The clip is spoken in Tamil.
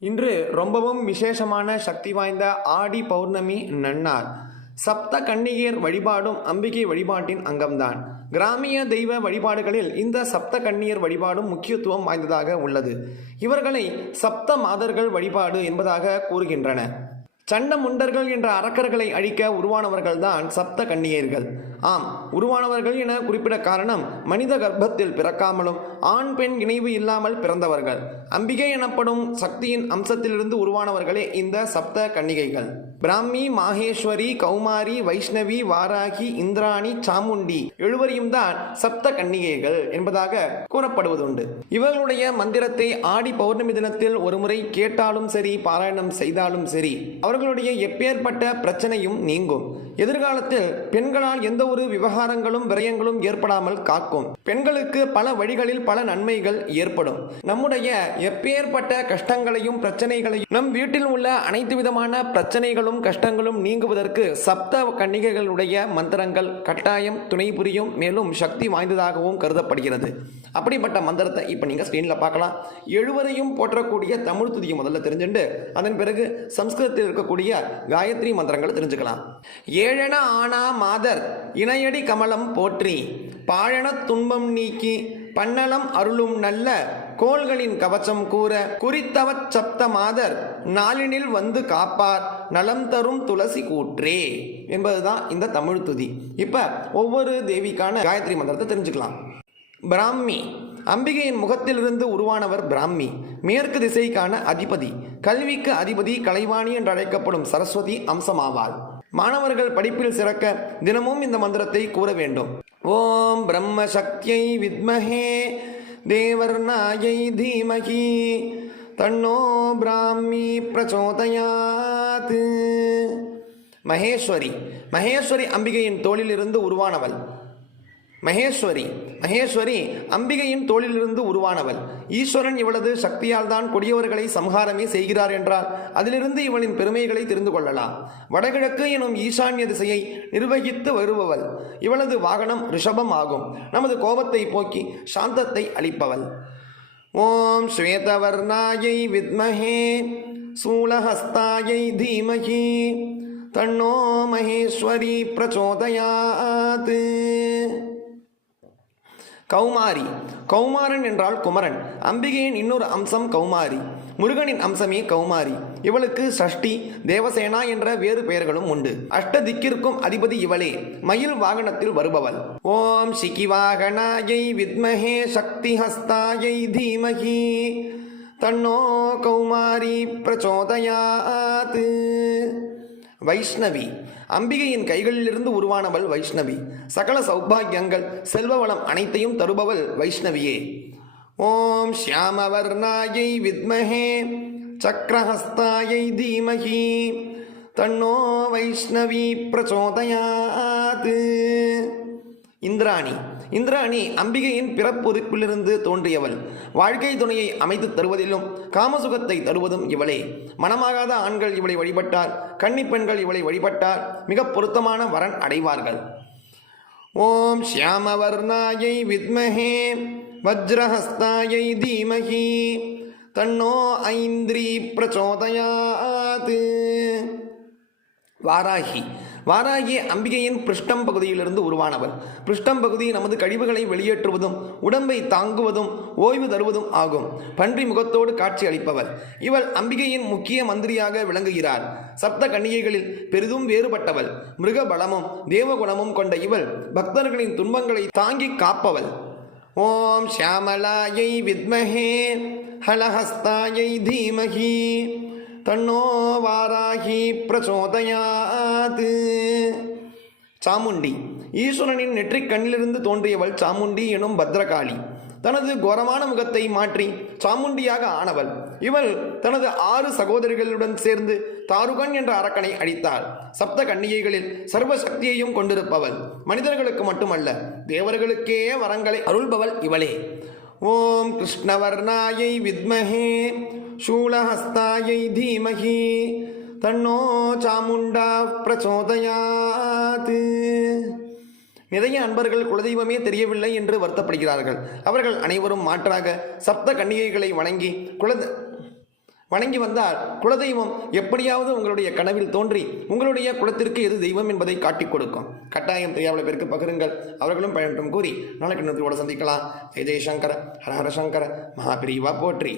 இன்று ரொம்பவும் விசேஷமான சக்தி வாய்ந்த ஆடி பௌர்ணமி நன்னார் சப்த கன்னிகையர் வழிபாடும் அம்பிகை வழிபாட்டின் அங்கம்தான். கிராமிய தெய்வ வழிபாடுகளில் இந்த சப்த கன்னியர் வழிபாடும் முக்கியத்துவம் வாய்ந்ததாக உள்ளது. இவர்களை சப்த மாதர்கள் வழிபாடு என்பதாக கூறுகின்றன. சண்ட முண்டர்கள் என்ற அரக்கர்களை அழிக்க உருவானவர்கள்தான் சப்த கண்ணியர்கள் ஆம் உருவானவர்கள் என குறிப்பிட காரணம் மனித கர்ப்பத்தில் பிறக்காமலும் ஆண் பெண் இணைவு இல்லாமல் பிறந்தவர்கள். அம்பிகை எனப்படும் சக்தியின் அம்சத்திலிருந்து உருவானவர்களே இந்த சப்த கன்னிகைகள். பிராமி மாகேஸ்வரி கௌமாரி வைஷ்ணவி வாராகி இந்திராணி சாமுண்டி எழுவரையும் தான் சப்த கன்னிகைகள் என்பதாக கூறப்படுவதுண்டு. இவர்களுடைய மந்திரத்தை ஆடி பௌர்ணமி தினத்தில் ஒருமுறை கேட்டாலும் சரி பாராயணம் செய்தாலும் சரி அவர்களுடைய எப்பேற்பட்ட பிரச்சனையும் நீங்கும். எதிர்காலத்தில் பெண்களால் எந்த ஒரு விவகாரங்களும் விரயங்களும் ஏற்படாமல் காக்கும். பெண்களுக்கு பல வழிகளில் பல நன்மைகள் ஏற்படும். நம்முடைய எப்பேற்பட்ட கஷ்டங்களையும் பிரச்சனைகளையும் நம் வீட்டில் உள்ள அனைத்து விதமான பிரச்சனைகளும் கஷ்டங்களும் நீங்குவதற்கு சப்த கன்னிகைகளுடைய மந்திரங்கள் கட்டாயம் துணை புரியும் மேலும் சக்தி வாய்ந்ததாகவும் கருதப்படுகிறது. அப்படிப்பட்ட மந்திரத்தை இப்போ நீங்கள் ஸ்க்ரீனில் பார்க்கலாம். எழுவரையும் போற்றக்கூடிய தமிழ் துதியை முதல்ல தெரிஞ்சுண்டு அதன் பிறகு சம்ஸ்கிருதத்தில் இருக்கக்கூடிய காயத்ரி மந்திரங்களை தெரிஞ்சுக்கலாம். ஏழென ஆனா மாதர் இணையடி கமலம் போற்றி பாழன துன்பம் நீக்கி பன்னலம் அருளும் நல்ல கோள்களின் கவச்சம் கூற குறித்தவச் சப்த மாதர் நாளினில் வந்து காப்பார் நலம் தரும் துளசி கூற்றே என்பதுதான் இந்த தமிழ் துதி. இப்போ ஒவ்வொரு தேவிக்கான காயத்ரி மந்திரத்தை தெரிஞ்சுக்கலாம். பிராமி அம்பிகையின் முகத்திலிருந்து உருவானவர் பிராமி மேற்கு திசைக்கான அதிபதி. கல்விக்கு அதிபதி கலைவாணி என்று அழைக்கப்படும் சரஸ்வதி அம்சமாவார் மாணவர்கள் படிப்பில் சிறக்க தினமும் இந்த மந்திரத்தை கூற வேண்டும். ஓம் பிரம்ம சக்தியை வித்மஹே தேவர்நாயை தீமகி தன்னோ பிராமி பிரச்சோதயாத் மகேஸ்வரி மகேஸ்வரி அம்பிகையின் தோளிலிருந்து உருவானவள்। மகேஸ்வரி மகேஸ்வரி அம்பிகையின் தோளிலிருந்து உருவானவள். ஈஸ்வரன் இவளது சக்தியால் தான் கொடியவர்களை சம்ஹாரமே செய்கிறார் என்றால் அதிலிருந்து இவளின் பெருமைகளை தெரிந்து கொள்ளலாம். வடகிழக்கு எனும் ஈசான்ய திசையை நிர்வகித்து வருபவள். இவளது வாகனம் ரிஷபம் ஆகும். நமது கோபத்தை போக்கி சாந்தத்தை அளிப்பவள். ஓம் ஸ்வேதவர்ணாயை வித்மஹே சூலஹஸ்தாயை தீமகி தன்னோ மகேஸ்வரி பிரச்சோதயாத் கௌமாரி. கௌமாரன் என்றால் குமரன். அம்பிகையின் இன்னொரு அம்சம் கௌமாரி. முருகனின் அம்சமே கௌமாரி. இவளுக்கு சஷ்டி தேவசேனா என்ற வேறு பெயர்களும் உண்டு. அஷ்ட திக்கிற்கும் அதிபதி இவளே. மயில் வாகனத்தில் வருபவள். ஓம் சிகிவாகனாயை வித்மஹே சக்தி ஹஸ்தாயை தீமகி. தன்னோ கௌமாரி பிரச்சோதயாத் வைஷ்ணவி. அம்பிகையின் கைகளிலிருந்து உருவானவள் வைஷ்ணவி. சகல சௌபாகியங்கள் செல்வ வளம் அனைத்தையும் தருபவள் வைஷ்ணவியே. ஓம் ஷியாமவர்ணாயை வித்மஹே சக்கரஹஸ்தாயை தீமகி தன்னோ வைஷ்ணவி பிரச்சோதயாத் இந்திராணி. இந்திராணி அம்பிகையின் பிறப்புறுப்பிலிருந்து தோன்றியவள். வாழ்க்கை துணையை அமைத்து தருவதிலும் காமசுகத்தை தருவதும் இவளே. மனமாகாத ஆண்கள் இவளை வழிபட்டால் கன்னி பெண்கள் இவளை வழிபட்டால் மிக பொருத்தமான வரன் அடைவார்கள். ஓம் ஷியாமவர்ணாயை வித்மஹே வஜ்ரஹஸ்தாயை தீமஹி தன்னோ ஐந்திரி பிரச்சோதயாத். வாராகி. வாராகி அம்பிகையின் பிருஷ்டம் பகுதியிலிருந்து உருவானவள் பிருஷ்டம் பகுதி நமது கழிவுகளை வெளியேற்றுவதும் உடம்பை தாங்குவதும் ஓய்வு தருவதும் ஆகும். பன்றி முகத்தோடு காட்சி அளிப்பவள் இவள் அம்பிகையின் முக்கிய மந்திரியாக விளங்குகிறார். சப்த கன்னிகைகளில் பெரிதும் வேறுபட்டவள் மிருக பலமும் தேவகுணமும் கொண்ட இவள் பக்தர்களின் துன்பங்களை தாங்கி காப்பவள் ஓம் ஷியாமலாயை வித்மஹே ஹலஹஸ்தாயை தீமஹி. தன்னோ வாராகி பிரசோதயாது. சாமுண்டி. ஈஸ்வரனின் நெற்றிக் கண்ணிலிருந்து தோன்றியவள் சாமுண்டி எனும் பத்ரகாளி. தனது கோரமான முகத்தை மாற்றி சாமுண்டியாக ஆனவள். இவள் தனது ஆறு சகோதரிகளுடன் சேர்ந்து தாருகன் என்ற அரக்கனை அடித்தாள் சப்த கன்னிகைகளில் சர்வ சக்தியையும் கொண்டிருப்பவள். மனிதர்களுக்கு மட்டுமல்ல தேவர்களுக்கே வரங்களை அருள்பவள் இவளே. ஓம் கிருஷ்ணவர்ணாயை வித்மஹே. शूलहस्तायै धीमहि தன்னோ சாமுண்டா பிரச்சோதயாத் நிறைய அன்பர்கள் குலதெய்வமே தெரியவில்லை என்று வருத்தப்படுகிறார்கள் அவர்கள் அனைவரும் மாற்றாக சப்த கன்னிகைகளை வணங்கி குல வணங்கி வந்தால் குலதெய்வம் எப்படியாவது உங்களுடைய கனவில் தோன்றி உங்களுடைய குலத்திற்கு எது தெய்வம் என்பதை காட்டிக் கொடுக்கும் கட்டாயம் தெரியாத பேருக்கு பகிருங்கள் அவர்களும் பயன்படும் கூறி நாளைக்கு இன்னொரு சந்திக்கலாம் ஜெய ஜெயசங்கர ஹர ஹர சங்கர மகாபிரிவா போற்றி